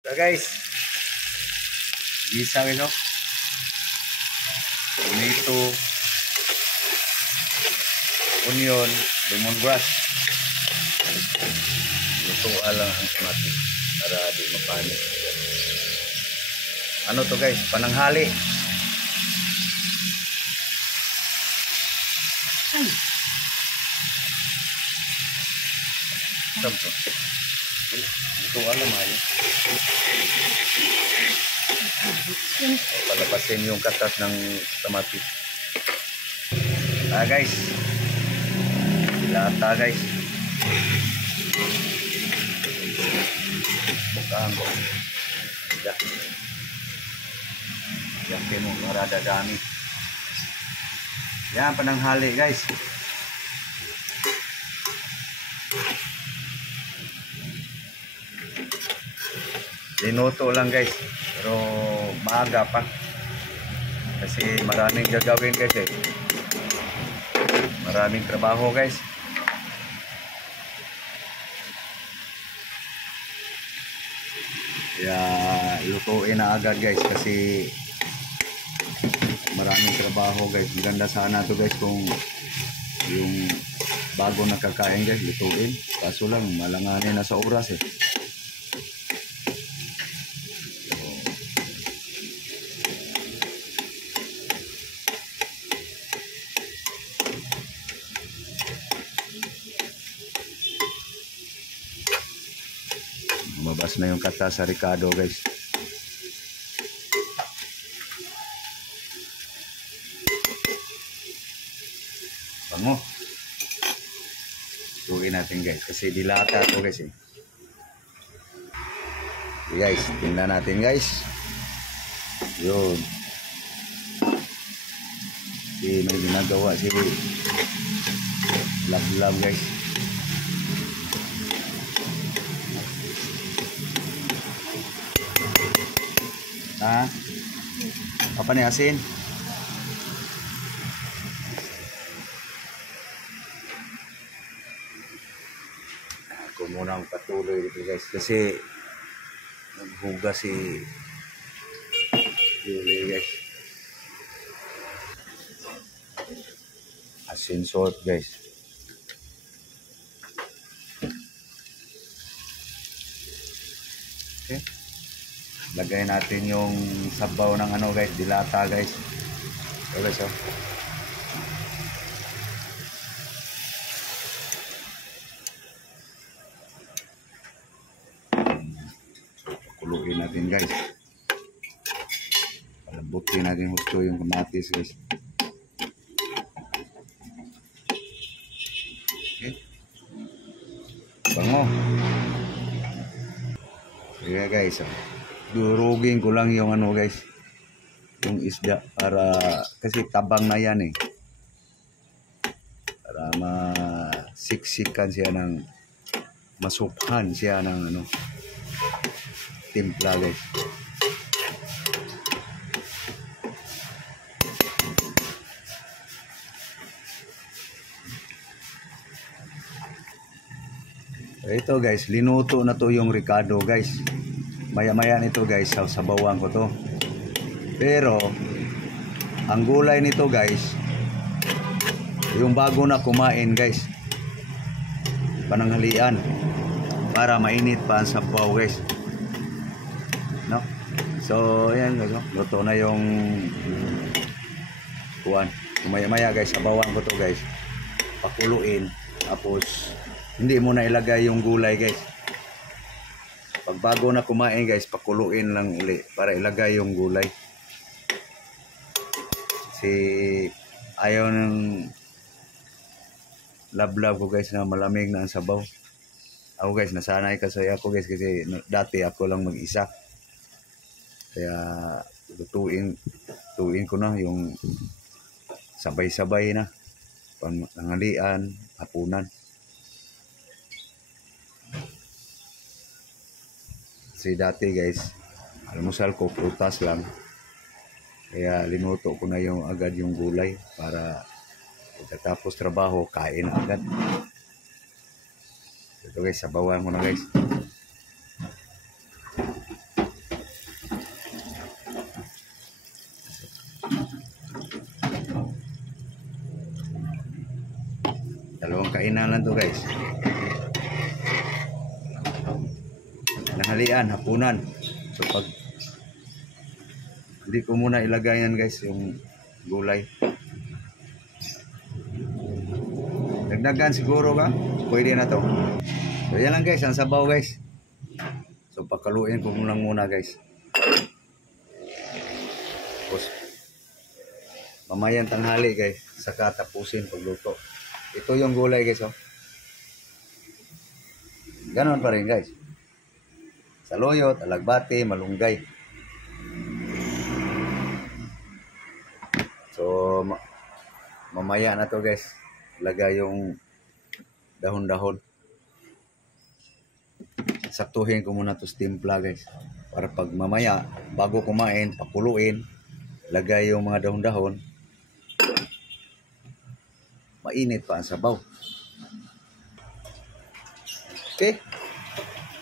So guys, gisang ito. Tomato, onion, lemongrass. Lutuan lang ang kamatis para di mapanis. Ano to guys? Pananghali. Sarap to. Lutuan lang mayo. Palabasin yung katas ng kamatis. Guys. Lata guys. Bukahan ko. Yakin mo, marada dami. Yan, pananghali guys. Linuto lang guys. Pero maaga pa. Kasi maraming gagawin guys eh. Maraming trabaho guys. Kaya lutuin na agad guys kasi maraming trabaho guys. Maganda sana to guys kung yung bago nakakain guys lutuin. Kaso lang malanganin na sa oras eh. Lumabas na yung kata sa Ricardo guys. Bango. Tuin natin guys kasi dilata to guys eh. Okay, guys, tingnan natin guys. Yun. May ginagawa si Love guys. Ha? Apa nih asin? Ako munang patuloy dito guys kasi naghugas si Julie guys. Asin salt guys. Okay. Lagay natin yung sabaw ng ano guys, dilata guys. Okay guys, oh. Kuluin natin guys. Palabutin natin gusto yung kamatis guys. Okay. Bango. Okay guys, oh. Durugin ko lang yung ano guys, yung isda para kasi tabang na yan eh, para masiksikan siya ng masuphan siya ng ano timpla guys. Ito guys, linuto na to yung Ricardo guys. Maya-maya nito guys, sabawan ko to. Pero ang gulay nito guys, yung bago na kumain guys, pananghalian, para mainit pa ang sabaw guys. No? So ayan guys, no? Luto na yung kuwan. Maya-maya guys, sabawan ko to guys. Pakuluin, tapos hindi mo na ilagay yung gulay guys. Pag bago na kumain guys, pakuluin lang uli para ilagay yung gulay. Kasi ayaw ng love ko guys na malamig na ang sabaw. Ako guys, nasanay kasi ako guys kasi dati ako lang mag-isa. Kaya tutuin ko na yung sabay-sabay na. Panghalian, hapunan. Kasi dati guys, almusal ko prutas lang. Kaya linuto ko na yung agad yung gulay para pagkatapos trabaho, kain agad. Ito guys, sabawan mo na guys. kainan lang to guys. Tanghalian, hapunan. So pag hindi ko muna ilagay yan guys yung gulay. Dagdagan siguro ka, pwede na to. So yan lang guys, ang sabaw guys. So pakaluin ko muna guys. Tapos mamayang tanghali guys, saka tapusin pagluto. Ito yung gulay guys oh. Ganon pa rin guys. Saluyot, alagbati, malunggay. So mamaya na to guys. Lagay yung dahon-dahon. Saktuhin ko muna to timpla guys. Para pag mamaya, bago kumain, pakuluin, lagay yung mga dahon-dahon. Mainit pa ang sabaw. Okay.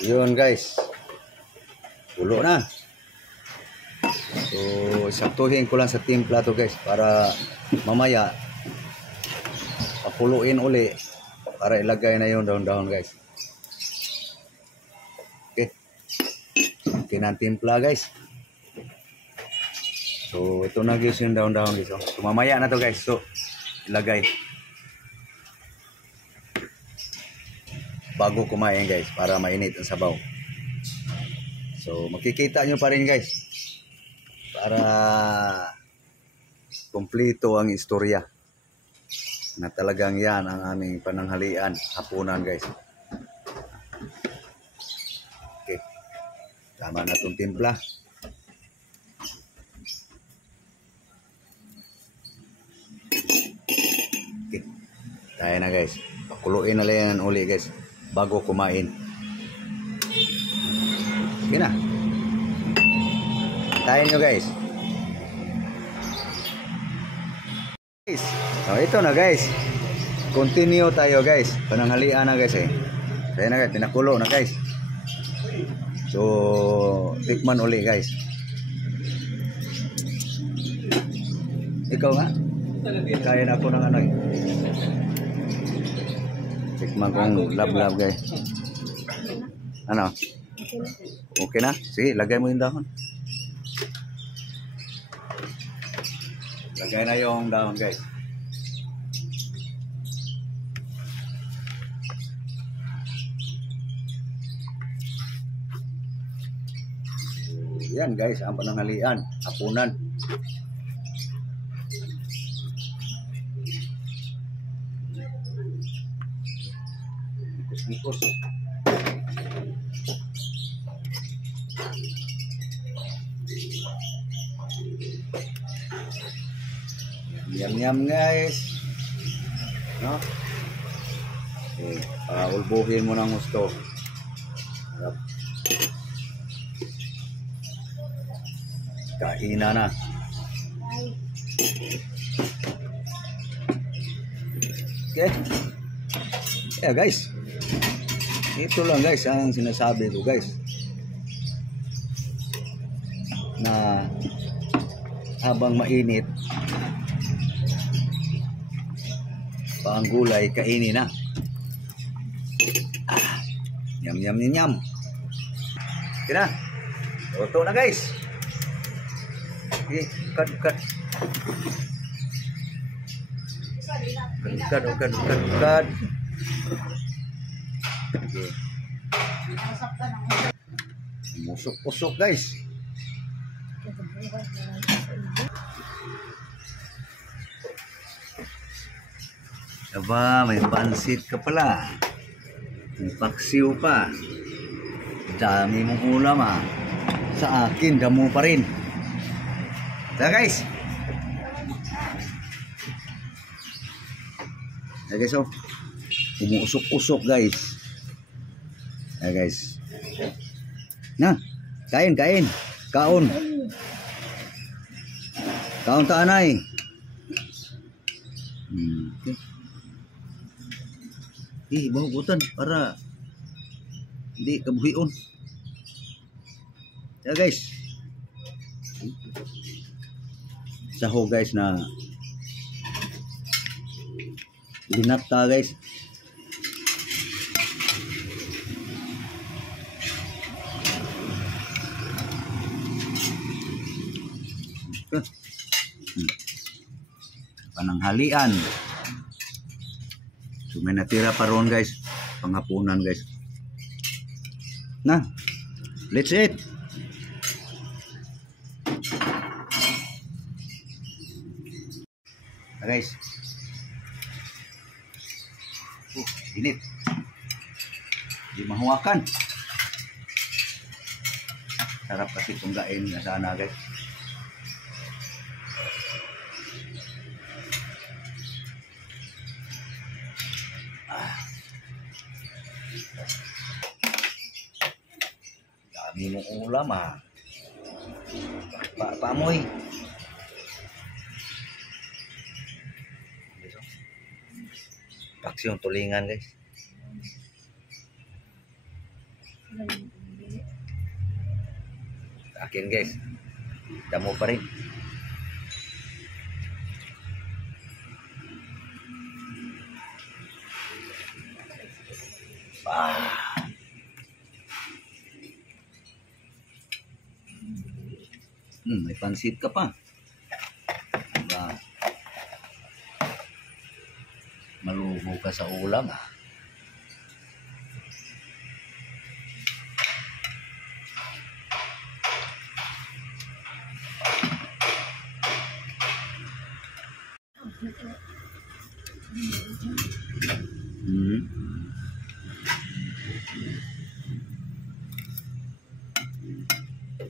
Yun guys. Kulo na. So, saktuhin ko lang sa timpla to guys. Para mamaya, pakuluin uli para ilagay na yung dahon-dahon guys. Okay. Tinantimpla guys. So ito na guys yung dahon-dahon guys. So mamaya na to guys. So ilagay. Bago kumain guys para mainit ang sabaw. So makikita nyo pa rin guys. Para kompleto ang istorya. Na talagang yan ang aming pananghalian, hapunan guys. Okay. Tama na itong timpla. Okay. Tayo na guys. Pakuluin na lang yan uli guys. Bago kumain. Okay na. Tayo nyo guys. So ito na guys. Continue tayo guys. Pananghalian na guys eh. Kaya na guys, pinakulo na guys. So tikman uli guys. Ikaw nga? Kaya na ako ng ano eh. Tikman kong lab guys. Ano? Okay na? Sige, lagay mo yung dahon. Lagay na yung dahon guys. Yan guys, ang pananghalian, hapunan. Nikos-nikos. Yum guys. No? Okay, ulbuhin mo ng gusto. Harap. Kainan na. Okay. Yeah guys. Ito lang guys ang sinasabi ko guys. Na habang mainit pa ang gulay, kainin na. Yum. Kira. Luto na guys. Okay, cut. Cut. Okay. Musok-usok guys. Aba, may pansit ka pala. May paksiw pa. Dami mong ulam ah. Sa akin, damo pa rin. Tara guys. Tara guys oh. Umuusok-usok guys. Tara guys. Na, kain. Kaon. Kaon ta anay. Okay. Bahugutan para hindi kabuhion. Tara guys. Saho guys na binata guys. Pananghalian. So may natira pa ron guys. Panghapunan guys. Na. Let's eat. Guys. Init. Di mahuwakan. Sarap kasi tunggain na sana guys. Dami mong ulam Paamoy. Paksiyong tulingan guys. Akin guys. Damo pa rin. May pansit ka pa. Diba? Maluho ka sa ulam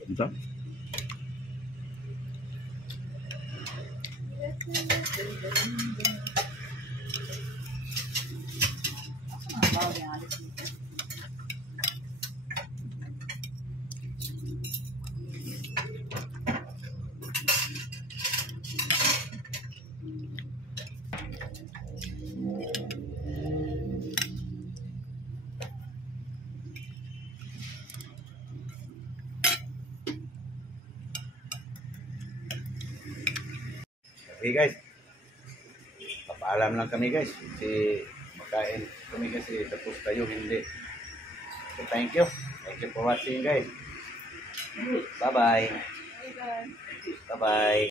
Ito? Okay guys, papaalam lang kami guys kasi makain kami kasi tapos kayo hindi. So thank you for watching guys. Bye bye. Bye bye.